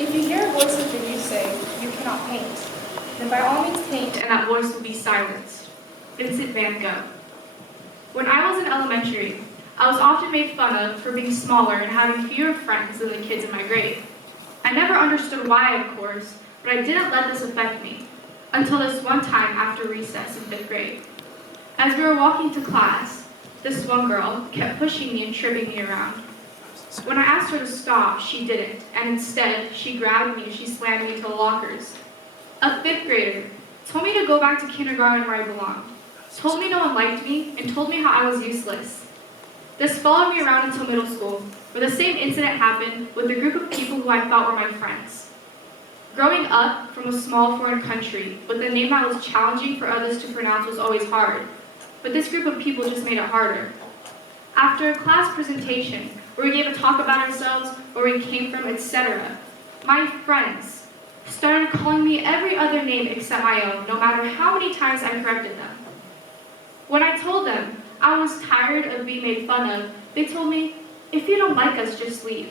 If you hear a voice within you say, "You cannot paint," then by all means paint, and that voice will be silenced. Vincent van Gogh. When I was in elementary, I was often made fun of for being smaller and having fewer friends than the kids in my grade. I never understood why, of course, but I didn't let this affect me, until this one time after recess in 5th grade. As we were walking to class, this one girl kept pushing me and tripping me around. When I asked her to stop, she didn't, and instead, she grabbed me and she slammed me to the lockers. A 5th grader told me to go back to kindergarten where I belonged, told me no one liked me, and told me how I was useless. This followed me around until middle school, where the same incident happened with a group of people who I thought were my friends. Growing up from a small foreign country with a name that was challenging for others to pronounce was always hard, but this group of people just made it harder. After a class presentation, where we gave a talk about ourselves, where we came from, etc., my friends started calling me every other name except my own, no matter how many times I corrected them. When I told them I was tired of being made fun of, they told me, "If you don't like us, just leave."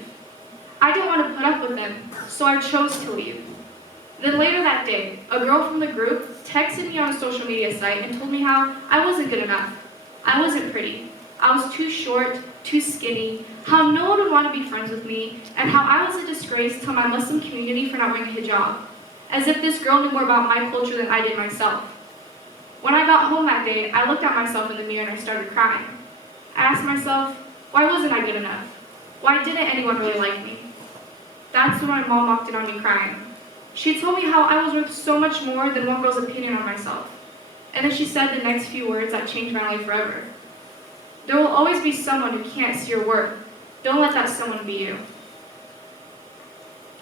I didn't want to put up with them, so I chose to leave. Then later that day, a girl from the group texted me on a social media site and told me how I wasn't good enough, I wasn't pretty, I was too short, too skinny, how no one would want to be friends with me, and how I was a disgrace to my Muslim community for not wearing a hijab, as if this girl knew more about my culture than I did myself. When I got home that day, I looked at myself in the mirror and I started crying. I asked myself, why wasn't I good enough? Why didn't anyone really like me? That's when my mom walked in on me crying. She told me how I was worth so much more than one girl's opinion on myself. And then she said the next few words that changed my life forever. There will always be someone who can't see your worth. Don't let that someone be you.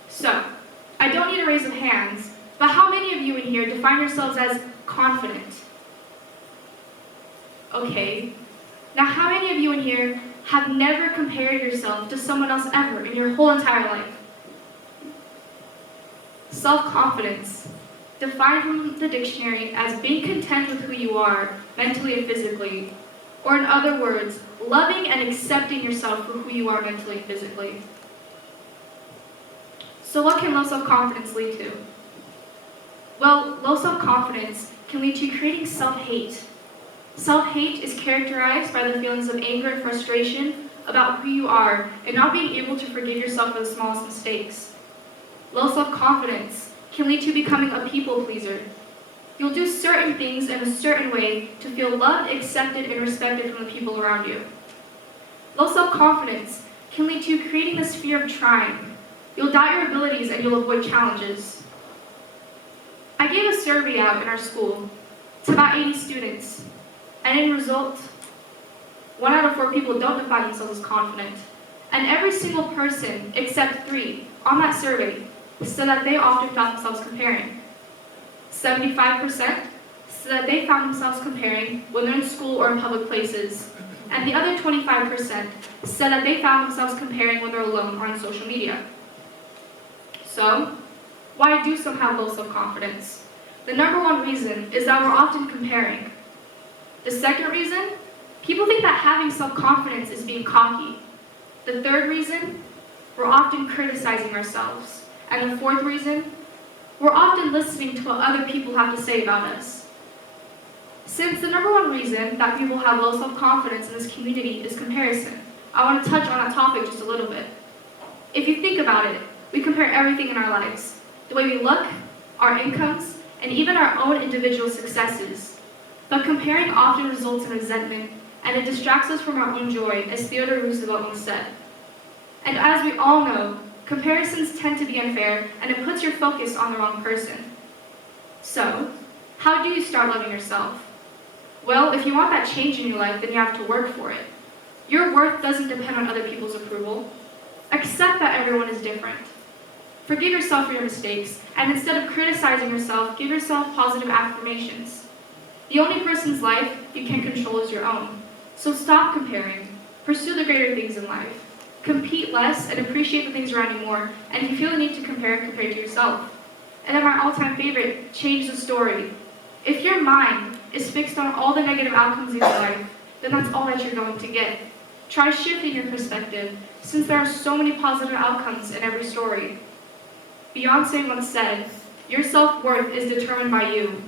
So, I don't need a raise of hands, but how many of you in here define yourselves as confident? Okay. Now, how many of you in here have never compared yourself to someone else ever in your whole entire life? Self-confidence, defined from the dictionary as being content with who you are, mentally and physically, or in other words, loving and accepting yourself for who you are mentally and physically. So what can low self-confidence lead to? Well, low self-confidence can lead to creating self-hate. Self-hate is characterized by the feelings of anger and frustration about who you are and not being able to forgive yourself for the smallest mistakes. Low self-confidence can lead to becoming a people pleaser. You'll do certain things in a certain way to feel loved, accepted, and respected from the people around you. Low self-confidence can lead to creating this fear of trying. You'll doubt your abilities and you'll avoid challenges. I gave a survey out in our school to about 80 students, and in result, 1 out of 4 people don't define themselves as confident. And every single person, except 3, on that survey said that they often found themselves comparing. 75% said that they found themselves comparing when they're in school or in public places. And the other 25% said that they found themselves comparing when they're alone or on social media. So, why do some have low self-confidence? The number one reason is that we're often comparing. The second reason, people think that having self-confidence is being cocky. The third reason, we're often criticizing ourselves. And the fourth reason, we're often listening to what other people have to say about us. Since the number one reason that people have low self-confidence in this community is comparison, I want to touch on that topic just a little bit. If you think about it, we compare everything in our lives. The way we look, our incomes, and even our own individual successes. But comparing often results in resentment, and it distracts us from our own joy, as Theodore Roosevelt once said. And as we all know, comparisons tend to be unfair, and it puts your focus on the wrong person. So, how do you start loving yourself? Well, if you want that change in your life, then you have to work for it. Your worth doesn't depend on other people's approval. Accept that everyone is different. Forgive yourself for your mistakes, and instead of criticizing yourself, give yourself positive affirmations. The only person's life you can control is your own. So stop comparing. Pursue the greater things in life. Compete less and appreciate the things around you more, and if you feel the need to compare to yourself. And then my all-time favorite, change the story. If your mind is fixed on all the negative outcomes of your life, then that's all that you're going to get. Try shifting your perspective, since there are so many positive outcomes in every story. Beyonce once said, "Your self-worth is determined by you.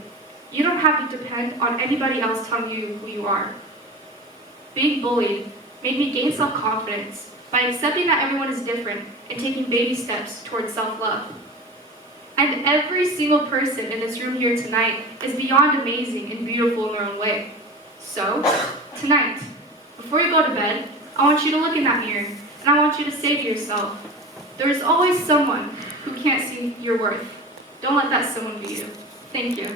You don't have to depend on anybody else telling you who you are." Being bullied made me gain self-confidence by accepting that everyone is different and taking baby steps towards self-love. And every single person in this room here tonight is beyond amazing and beautiful in their own way. So, tonight, before you go to bed, I want you to look in that mirror and I want you to say to yourself, there is always someone who can't see your worth. Don't let that someone be you. Thank you.